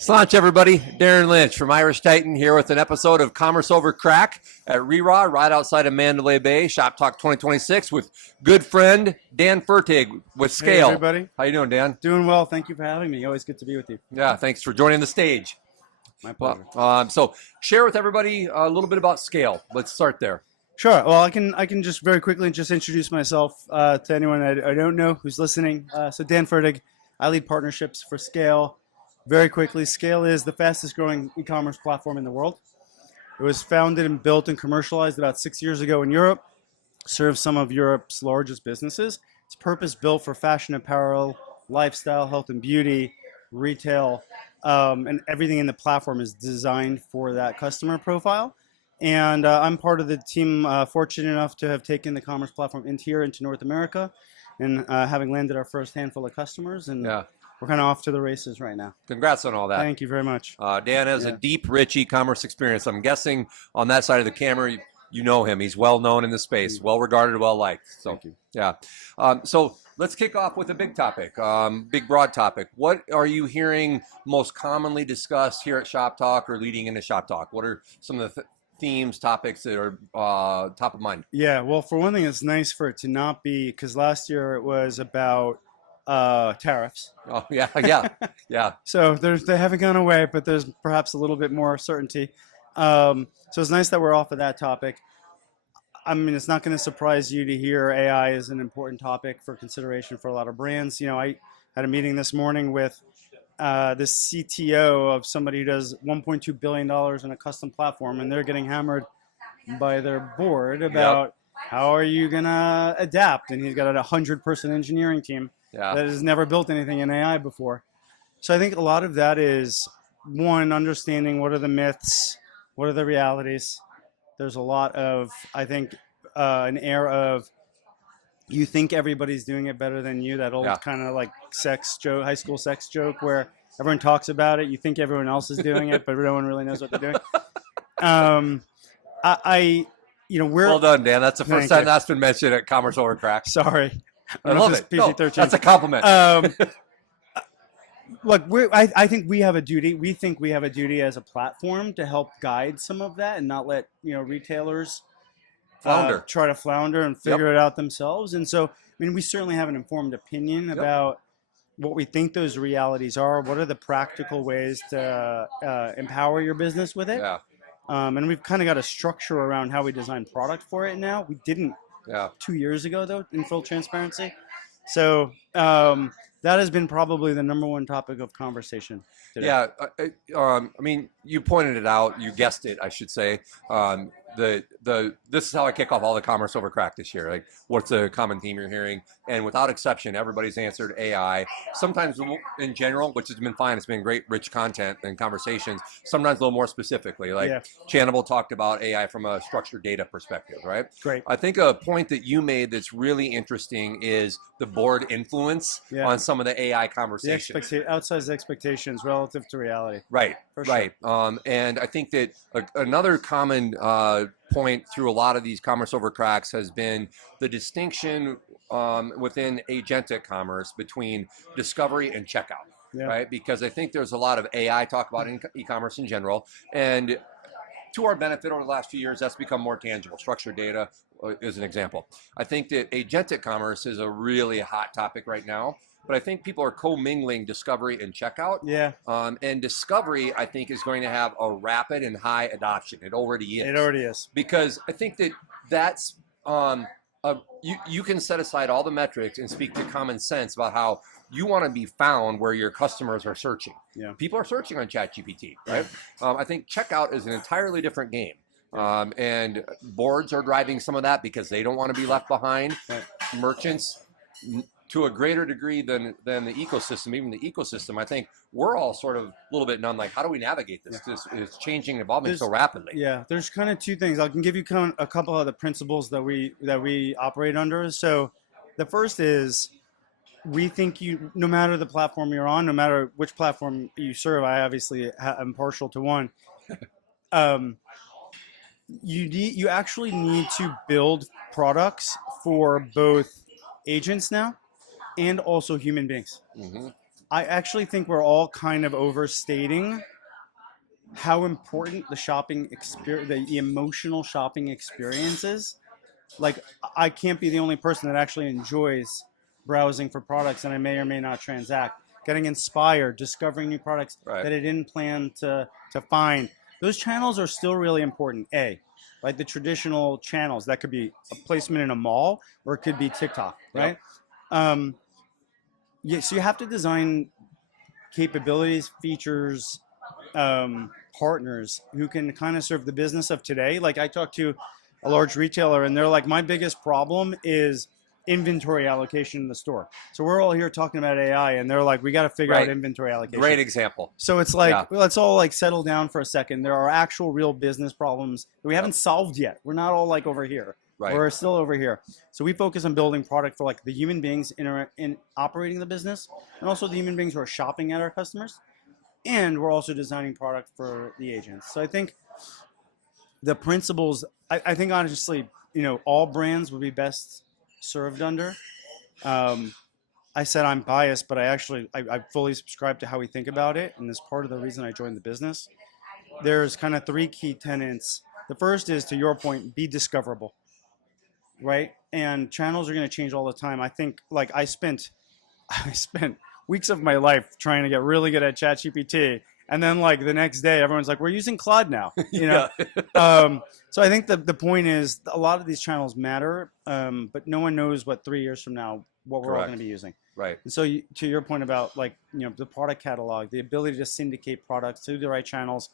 Slaunch, everybody. Darren Lynch from Irish Titan here with an episode of Commerce Over Craic at ReRaw, right outside of Mandalay Bay, Shop Talk 2026 with good friend Dan Fertig with Scalye. Hey, everybody. How you doing, Dan? Doing well. Thank you for having me. Always good to be with you. Yeah, thanks for joining the stage. My pleasure. So share with everybody a little bit about Scalye. Let's start there. Sure. Well, I can just very quickly just introduce myself to anyone I don't know who's listening. So Dan Fertig, I lead partnerships for Scalye. Very quickly, Scalye is the fastest growing e-commerce platform in the world. It was founded and built and commercialized about 6 years ago in Europe, serves some of Europe's largest businesses. It's purpose built for fashion apparel, lifestyle, health and beauty, retail, and everything in the platform is designed for that customer profile. And I'm part of the team fortunate enough to have taken the commerce platform into North America and having landed our first handful of customers. And we're kind of off to the races right now. Congrats on all that. Thank you very much. Dan has a deep, rich e-commerce experience. I'm guessing on that side of the camera, you know him. He's well known in the space, well regarded, well liked. So, Thank you. Yeah. So let's kick off with a big topic, big broad topic. What are you hearing most commonly discussed here at Shop Talk or leading into Shop Talk? What are some of the themes, topics that are top of mind? Yeah. Well, for one thing, it's nice for it to not be, because last year it was about tariffs. Oh yeah. So they haven't gone away, but there's perhaps a little bit more certainty. So it's nice that we're off of that topic. I mean, it's not going to surprise you to hear AI is an important topic for consideration for a lot of brands. You know, I had a meeting this morning with the CTO of somebody who does $1.2 billion in a custom platform, and they're getting hammered by their board about how are you going to adapt. And he's got a 100-person engineering team that has never built anything in AI before. So I think a lot of that is, one, understanding what are the myths, what are the realities. There's a lot of, I think, an air of you think everybody's doing it better than you, that old kind of like sex joke, high school sex joke where everyone talks about it. You think everyone else is doing it, but no one really knows what they're doing. Well done, Dan. That's the first time that's been mentioned at Commerce Over Craic. Sorry. I love it. No, that's a compliment. Look, I think we have a duty. We think we have a duty as a platform to help guide some of that and not let retailers try to flounder and figure it out themselves. And so, I mean, we certainly have an informed opinion about what we think those realities are. What are the practical ways to empower your business with it? Yeah. And we've kind of got a structure around how we design product for it now. We didn't 2 years ago, though, in full transparency. So that has been probably the number one topic of conversation today. Yeah, I mean, you pointed it out. You guessed it, I should say. This is how I kick off all the Commerce Over Craic this year. Like, what's a common theme you're hearing? And without exception, everybody's answered AI. Sometimes in general, which has been fine. It's been great, rich content and conversations. Sometimes a little more specifically. Like Channable talked about AI from a structured data perspective, right? Great. I think a point that you made that's really interesting is the board influence on some of the AI conversations. The outsized expectations relative to reality. Right, right. And I think that another common point through a lot of these Commerce Over Craics has been the distinction within agentic commerce between discovery and checkout, right? Because I think there's a lot of AI talk about in e-commerce in general, and to our benefit over the last few years, that's become more tangible. Structured data is an example. I think that agentic commerce is a really hot topic right now. But I think people are commingling discovery and checkout. Yeah. And discovery, I think, is going to have a rapid and high adoption. It already is. It already is. Because I think that's you can set aside all the metrics and speak to common sense about how you want to be found where your customers are searching. Yeah. People are searching on ChatGPT, right? I think checkout is an entirely different game. And boards are driving some of that because they don't want to be left behind. Merchants, to a greater degree than the ecosystem, even the ecosystem, I think we're all sort of a little bit numb. Like, how do we navigate this? It's changing and evolving so rapidly. Yeah, there's kind of two things. I can give you kind of a couple of the principles that we operate under. So the first is we think no matter the platform you're on, no matter which platform you serve, I obviously am partial to one. You actually need to build products for both agents now and also human beings. I actually think we're all kind of overstating how important the shopping experience, the emotional shopping experience is. Like, I can't be the only person that actually enjoys browsing for products, and I may or may not transact. Getting inspired, discovering new products Right. that I didn't plan to find. Those channels are still really important. Like the traditional channels, that could be a placement in a mall, or it could be TikTok, right? Yep. Yeah, so you have to design capabilities, features, partners who can kind of serve the business of today. Like, I talked to a large retailer, and they're like, my biggest problem is inventory allocation in the store. So we're all here talking about AI, and they're like, we got to figure out Right. inventory allocation. Great example. So it's like, Yeah. let's all like settle down for a second. There are actual real business problems that we haven't solved yet. We're not all like over here. Right. We're still over here. So we focus on building product for like the human beings in operating the business, and also the human beings who are shopping at our customers. And we're also designing product for the agents. So I think the principles, I think honestly, all brands would be best served under. I said I'm biased, but I fully subscribe to how we think about it, and it's part of the reason I joined the business. There's kind of three key tenets. The first is, to your point, be discoverable, right? And channels are going to change all the time. I think, like, I spent weeks of my life trying to get really good at ChatGPT, and then like the next day, everyone's like, "We're using Claude now," So I think the point is, a lot of these channels matter, but no one knows what 3 years from now what we're all going to be using. Right. And so, to your point about like the product catalog, the ability to syndicate products to the right channels,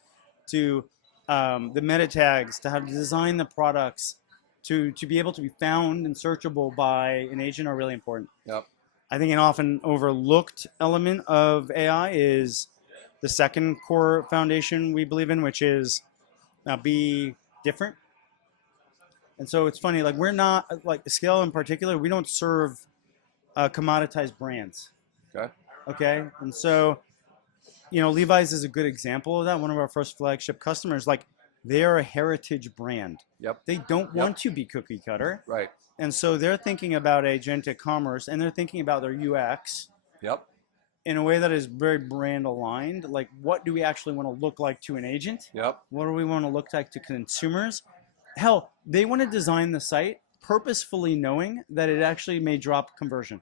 to the meta tags, to how to design the products, to be able to be found and searchable by an agent are really important. Yep. I think an often overlooked element of AI is the second core foundation we believe in, which is be different. And so it's funny, like, we're not, like Scalye in particular, we don't serve commoditized brands. Okay. Okay. And so, Levi's is a good example of that. One of our first flagship customers, like, they are a heritage brand. Yep. They don't want to be cookie cutter. Right. And so they're thinking about agentic commerce, and they're thinking about their UX. Yep. In a way that is very brand aligned. Like, what do we actually want to look like to an agent? Yep. What do we want to look like to consumers? Hell, they want to design the site purposefully knowing that it actually may drop conversion,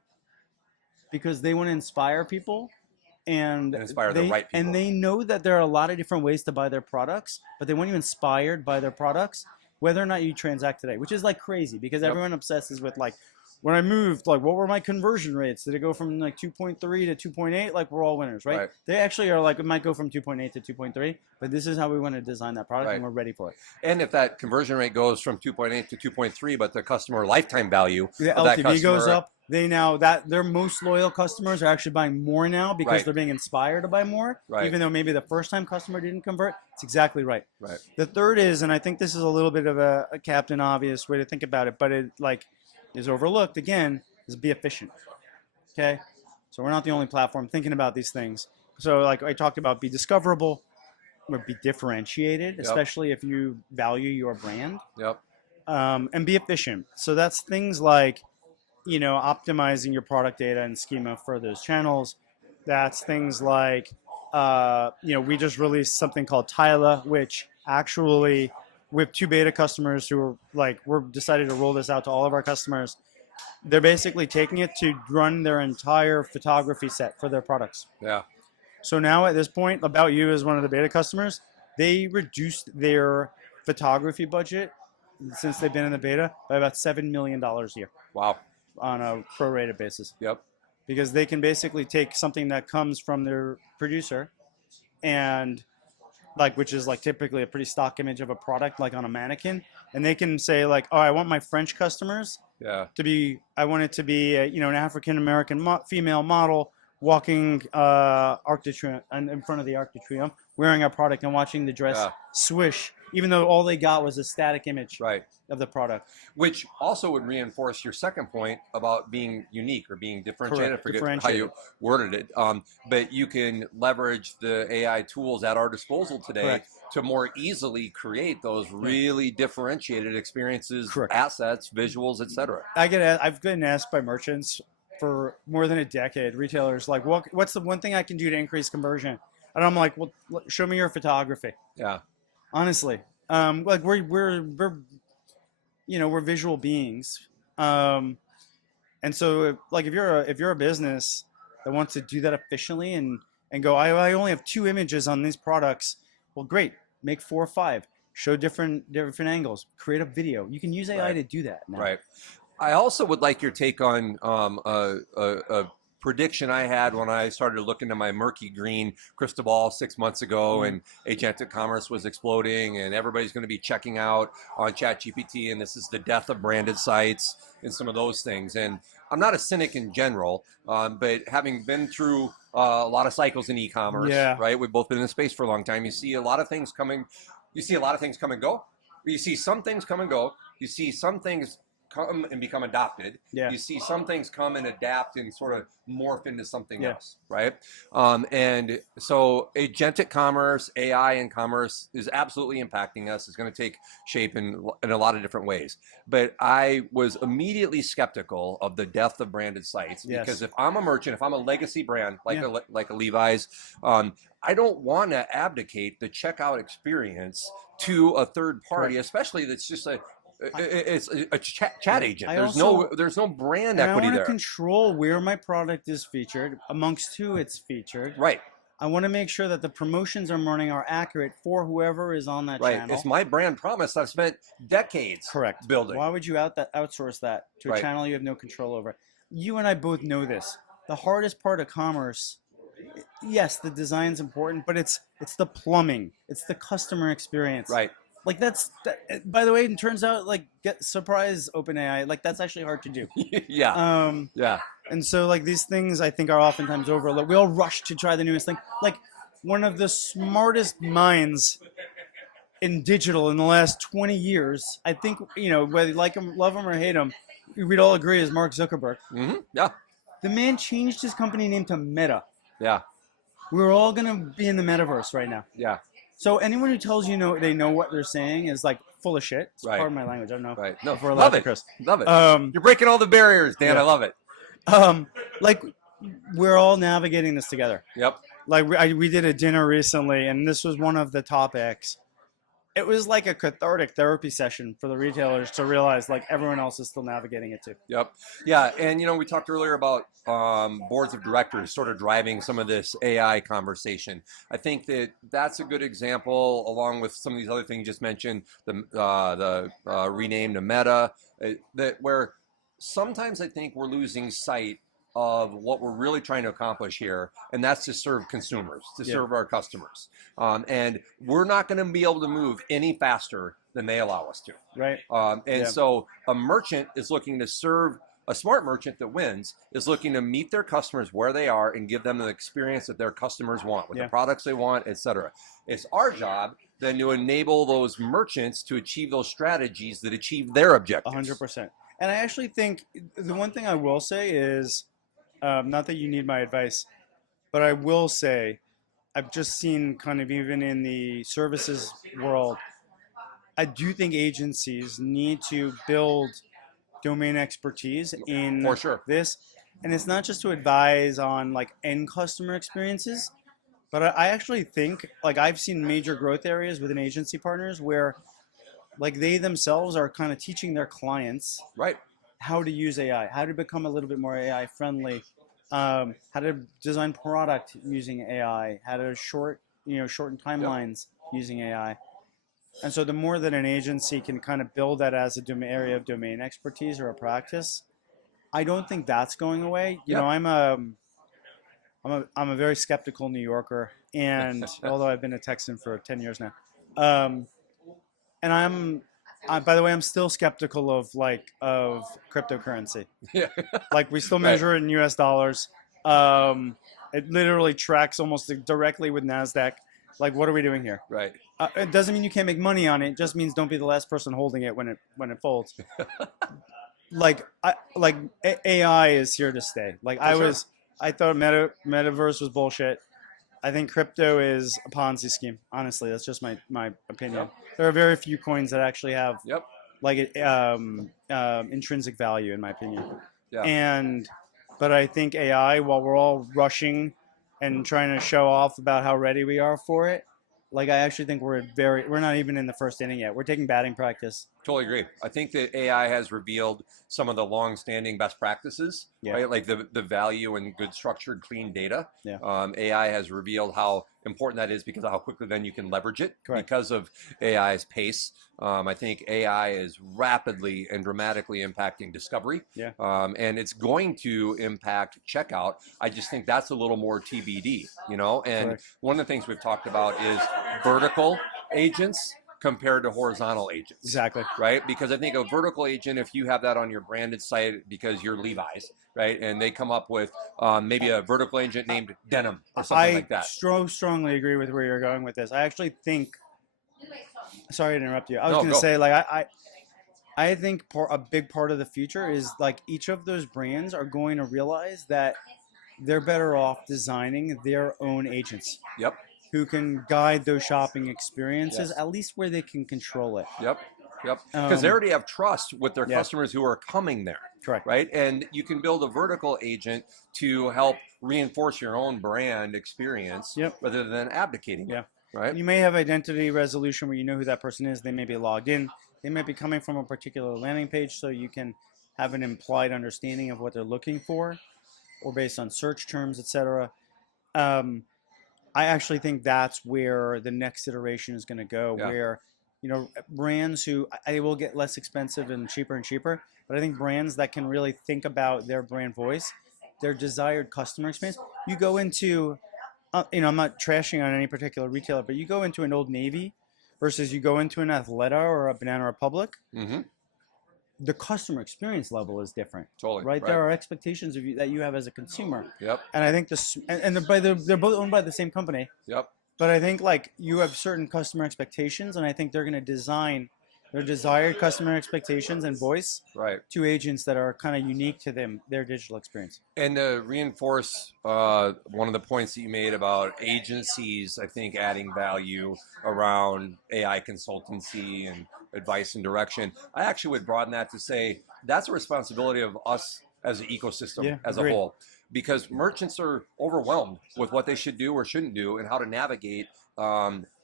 because they want to inspire people and inspire the right people. And they know that there are a lot of different ways to buy their products, but they want you inspired by their products, whether or not you transact today, which is like crazy, because everyone obsesses with like, when I moved, like, what were my conversion rates? Did it go from like 2.3 to 2.8? Like, we're all winners, right? They actually are like, it might go from 2.8 to 2.3, but this is how we want to design that product, and we're ready for it. And if that conversion rate goes from 2.8 to 2.3, but the customer lifetime value, the of LTV that customer goes up, they now, that their most loyal customers are actually buying more now, because they're being inspired to buy more, even though maybe the first time customer didn't convert. It's exactly right. The third is, and I think this is a little bit of a Captain Obvious way to think about it, but it like is overlooked again, is be efficient. Okay, so we're not the only platform thinking about these things. So like I talked about, be discoverable, or be differentiated, especially if you value your brand. And be efficient. So that's things like, optimizing your product data and schema for those channels. That's things like, we just released something called Tyla, which actually, with 2 beta customers who are like, we're decided to roll this out to all of our customers. They're basically taking it to run their entire photography set for their products. So now at this point, About You is one of the beta customers. They reduced their photography budget since they've been in the beta by about $7 million a year. Wow. On a prorated basis. Yep. Because they can basically take something that comes from their producer, and like, which is like typically a pretty stock image of a product, like on a mannequin, and they can say like, oh, I want my French customers to be, I want it to be a, an African American female model walking Arc de Triomphe, in front of the Arc de Triomphe, wearing our product and watching the dress swish, even though all they got was a static image of the product. Which also would reinforce your second point about being unique or being differentiated. I forget how you worded it. But you can leverage the AI tools at our disposal today to more easily create those really differentiated experiences, assets, visuals, etc. I've been asked by merchants for more than a decade. Retailers like, what's the one thing I can do to increase conversion? And I'm like, well, show me your photography. Yeah. Honestly, like we're we're visual beings, and so like if you're a business that wants to do that efficiently and go, I only have 2 images on these products. Well, great, make 4 or 5. Show different angles. Create a video. You can use AI to do that now. Right. I also would like your take on a prediction I had when I started looking at my murky green crystal ball 6 months ago, and agentic commerce was exploding, and everybody's going to be checking out on ChatGPT, and this is the death of branded sites and some of those things. And I'm not a cynic in general, but having been through a lot of cycles in e-commerce, right? We've both been in the space for a long time. You see a lot of things coming. You see a lot of things come and go. You see some things come and go. You see some things come and become adopted. You see some things come and adapt and sort of morph into something else, right? And so agentic commerce, AI in commerce is absolutely impacting us. It's going to take shape in a lot of different ways. But I was immediately skeptical of the death of branded sites because if I'm a merchant, if I'm a legacy brand like a Levi's, I don't want to abdicate the checkout experience to a third party, especially that's just it's a chat agent. There's no brand equity there. I want to control where my product is featured, amongst who it's featured. Right. I want to make sure that the promotions I'm running are accurate for whoever is on that channel. It's my brand promise I've spent decades building. Why would you outsource that to a channel you have no control over? You and I both know this. The hardest part of commerce, yes, the design's important, but it's the plumbing. It's the customer experience. Right. Like by the way, it turns out like surprise OpenAI, like that's actually hard to do. And so like these things I think are oftentimes overlooked. We all rush to try the newest thing. Like one of the smartest minds in digital in the last 20 years, I think, whether you like him, love him or hate him, we'd all agree is Mark Zuckerberg. Yeah. The man changed his company name to Meta. Yeah. We're all going to be in the metaverse right now. Yeah. So anyone who tells you they know what they're saying is like full of shit. It's part of my language. I don't know. Right. No, if we're allowed to, Chris. Love it. You're breaking all the barriers, Dan. I love it. Like we're all navigating this together. Yep. Like we did a dinner recently, and this was one of the topics. It was like a cathartic therapy session for the retailers to realize like everyone else is still navigating it too. Yep. Yeah. And, we talked earlier about boards of directors sort of driving some of this AI conversation. I think that's a good example, along with some of these other things you just mentioned, the rename to Meta, that where sometimes I think we're losing sight of what we're really trying to accomplish here, and that's to serve consumers, to serve our customers. And we're not going to be able to move any faster than they allow us to. Right. So a merchant is looking to serve, a smart merchant that wins is looking to meet their customers where they are and give them the experience that their customers want, with the products they want, etc. It's our job then to enable those merchants to achieve those strategies that achieve their objectives. 100%. And I actually think the one thing I will say is, not that you need my advice, but I will say, I've just seen kind of even in the services world, I do think agencies need to build domain expertise in this. And it's not just to advise on like end customer experiences, but I actually think like I've seen major growth areas within agency partners where like they themselves are kind of teaching their clients how to use AI, how to become a little bit more AI friendly, how to design product using AI, how to shorten timelines using AI. And so the more that an agency can kind of build that as a area of domain expertise or a practice, I don't think that's going away. You know, I'm a very skeptical New Yorker, and although I've been a Texan for 10 years now, and by the way, I'm still skeptical of cryptocurrency. Yeah. Like we still measure it in US dollars. It literally tracks almost directly with NASDAQ. Like, what are we doing here? Right. It doesn't mean you can't make money on it. It just means don't be the last person holding it when it folds. AI is here to stay. Like I thought metaverse was bullshit. I think crypto is a Ponzi scheme. Honestly, that's just my opinion. Yep. There are very few coins that actually have intrinsic value, in my opinion. Yeah. And But I think AI, while we're all rushing and trying to show off about how ready we are for it, like I actually think we're not even in the first inning yet. We're taking batting practice. Totally agree. I think that AI has revealed some of the long-standing best practices, Yeah. right? Like the value in good structured, clean data. Yeah. AI has revealed how important that is because of how quickly then you can leverage it. Correct. Because of AI's pace. I think AI is rapidly and dramatically impacting discovery. Yeah. And it's going to impact checkout. I just think that's a little more TBD, you know? And Correct. one of the things we've talked about is vertical agents compared to horizontal agents. Exactly. Right? Because I think a vertical agent, if you have that on your branded site because you're Levi's, right? And they come up with maybe a vertical agent named Denim or something like that. I strongly agree with where you're going with this. I actually think, sorry to interrupt you. I was No, going to go. say, like, I think a big part of the future is like each of those brands are going to realize that they're better off designing their own agents. Yep. Who can guide those shopping experiences, Yes. at least where they can control it. Yep. Yep. Because they already have trust with their Yeah. customers who are coming there. Correct. Right? And you can build a vertical agent to help reinforce your own brand experience Yep. rather than abdicating Yeah. it. Right? You may have identity resolution where you know who that person is. They may be logged in. They may be coming from a particular landing page, so you can have an implied understanding of what they're looking for, or based on search terms, etc. I actually think that's where the next iteration is going to go, Yeah. where, you know, brands who I will get less expensive and cheaper, but I think brands that can really think about their brand voice, their desired customer experience. You go into, you know, I'm not trashing on any particular retailer, but you go into an Old Navy versus you go into an Athleta or a Banana Republic, Mm-hmm. the customer experience level is different. Totally. Right? There are expectations of you that you have as a consumer. Yep. And I think this, and they're both owned by the same company. Yep. But I think like you have certain customer expectations, and I think they're going to design their desired customer expectations and voice Right. to agents that are kind of unique to them, their digital experience. And to reinforce one of the points that you made about agencies, I think adding value around AI consultancy and advice and direction, I actually would broaden that to say that's a responsibility of us as an ecosystem Yeah, as agreed. a whole. Because merchants are overwhelmed with what they should do or shouldn't do and how to navigate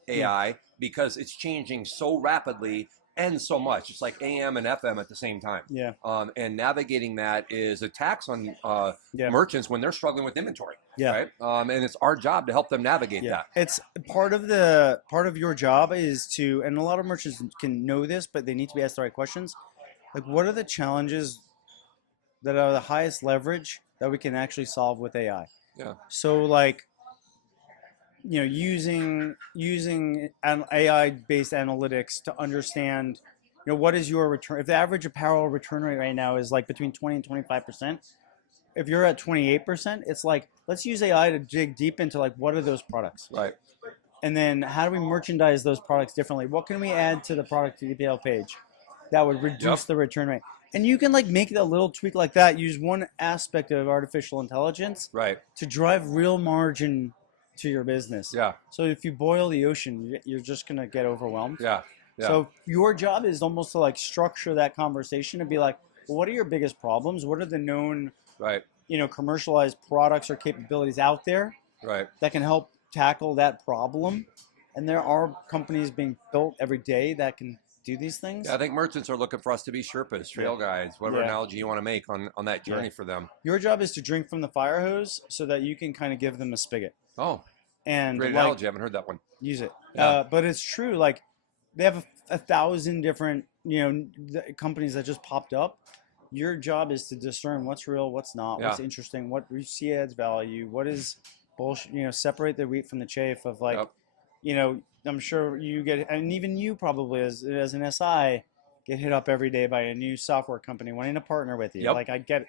AI because it's changing so rapidly and so much. It's like AM and FM at the same time. Yeah. And navigating that is a tax on Yeah. merchants when they're struggling with inventory. Yeah. Right. And it's our job to help them navigate Yeah. that. It's part of your job is to, and a lot of merchants can know this, but they need to be asked the right questions. Like, what are the challenges that are the highest leverage that we can actually solve with AI? Yeah. So like, you know, using an AI-based analytics to understand, you know, what is your return. If the average apparel return rate right now is like between 20 and 25%, if you're at 28%, it's like, let's use AI to dig deep into like, what are those products? Right. And then how do we merchandise those products differently? What can we add to the product detail page that would reduce the return rate? And you can like make a little tweak like that, use one aspect of artificial intelligence Right. to drive real margin to your business. Yeah. So if you boil the ocean, you're just going to get overwhelmed. Yeah. Yeah. So your job is almost to like structure that conversation and be like, well, what are your biggest problems? What are the known, Right. you know, commercialized products or capabilities out there Right. that can help tackle that problem? And there are companies being built every day that can do these things. Yeah, I think merchants are looking for us to be Sherpas, trail guides, whatever Yeah. analogy you want to make on that journey for them. Your job is to drink from the fire hose so that you can kind of give them a spigot. Oh, And great like, analogy. I haven't heard that one. use it. Yeah. But it's true. Like they have a thousand different, you know, companies that just popped up. Your job is to discern what's real, what's not, what's interesting, what you see adds value, what is bullshit. You know, separate the wheat from the chaff. Of like, you know, I'm sure you get, and even you probably as an SI get hit up every day by a new software company wanting to partner with you. Yep. Like I get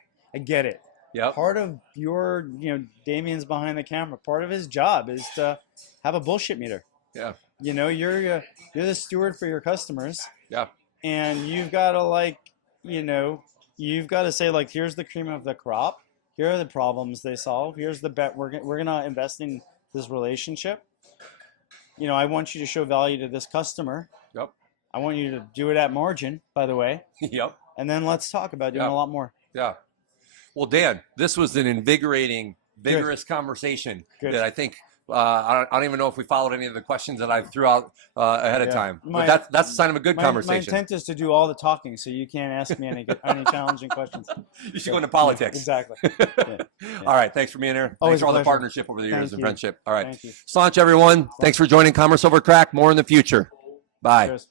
it. Yep. Part of your, you know, Damien's behind the camera. Part of his job is to have a bullshit meter. Yeah. You know, you're the steward for your customers. Yeah. And you've got to like, you know, you've got to say like, here's the cream of the crop. Here are the problems they solve. Here's the bet we're gonna invest in this relationship. You know, I want you to show value to this customer. Yep. I want you to do it at margin, by the way. Yep. And then let's talk about doing a lot more. Yeah. Well, Dan, this was an invigorating, vigorous conversation Good. that I think I don't even know if we followed any of the questions that I threw out ahead of time. My- But that's a sign of a good My conversation. intent is to do all the talking, so you can't ask me any challenging questions. You should go into politics. Exactly. All right. Thanks for being here. Always Thanks for all a the pleasure. partnership over the years Thank and you. friendship. All right. Thank you. Staunch, everyone. Thanks for joining Commerce Over Crack. More in the future. Bye. Cheers.